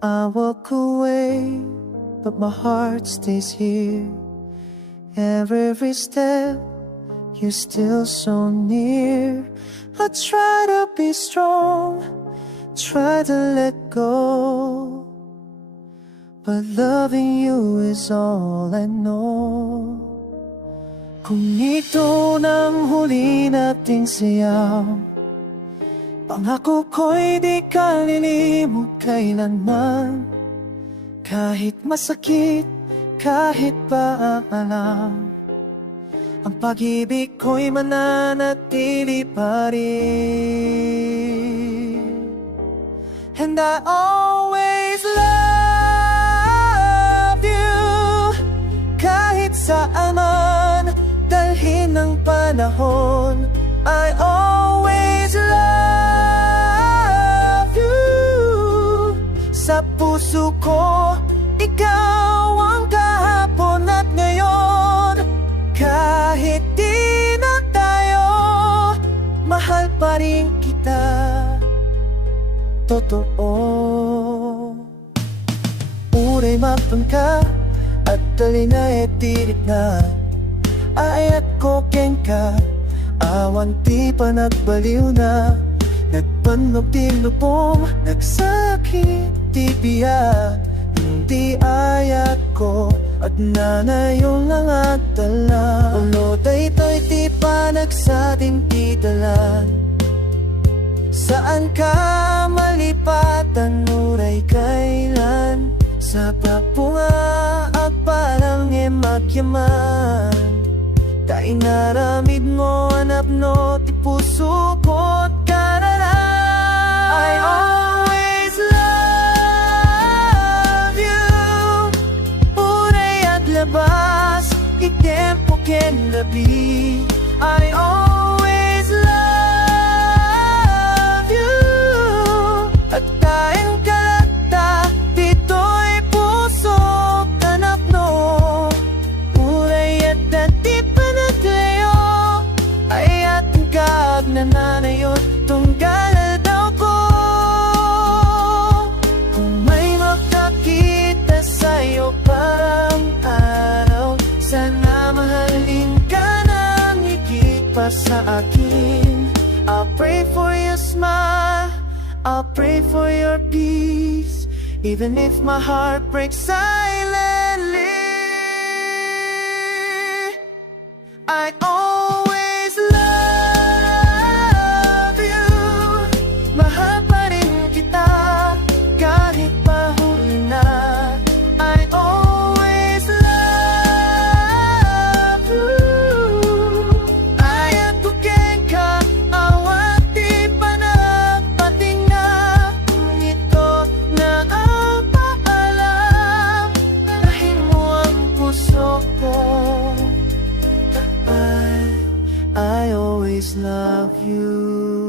I walk away, but my heart stays here. Every step, you're still so near. I try to be strong, try to let go, but loving you is all I know. Kung ito nang huli nating sayaw, pangako ko'y di ka lilimot kailanman. Kahit masakit, kahit paalam, ang pag-ibig ko'y mananatili pa rin. And I always love you, kahit saan man dalhin ng panahon. I always love you. Sa puso ko, ikaw ang kahapon at ngayon. Kahit di na tayo, mahal pa rin kita. Totoo. Uray mapangka at talinay tirik na. Ayat ko ka, awan ti pa nagbaliw na. Nagpanog ti lupong, nagsakit ti biya. Hindi ayat ko at nanayong lang at dala. Ulo daytoy ti pa nagsating ti dalan. Saan ka malipatan, uray kailan? Sa papunga at parang magyaman. Dahil naramid mo, hanap no, ti puso ko't karara. I always love you. Uray at labas, itempo ken labi. I always love you. At tayong kalata, dito'y puso tanap no. Uray at dati panaglayo, ay ating kaag nananayon. Tunggal daw ko, kung may makakita sa'yo parang araw. Sana mahalin ka ng higit pa sa akin. I'll pray for your smile, I'll pray for your peace, even if my heart breaks silently. I always love you. Mahal pa rin kita kahit pahuli na. I always love you. Ayat ko ka, awat di pa nagpatingap. Ito na ang paalam, dahil mo ang puso ko. I always love you.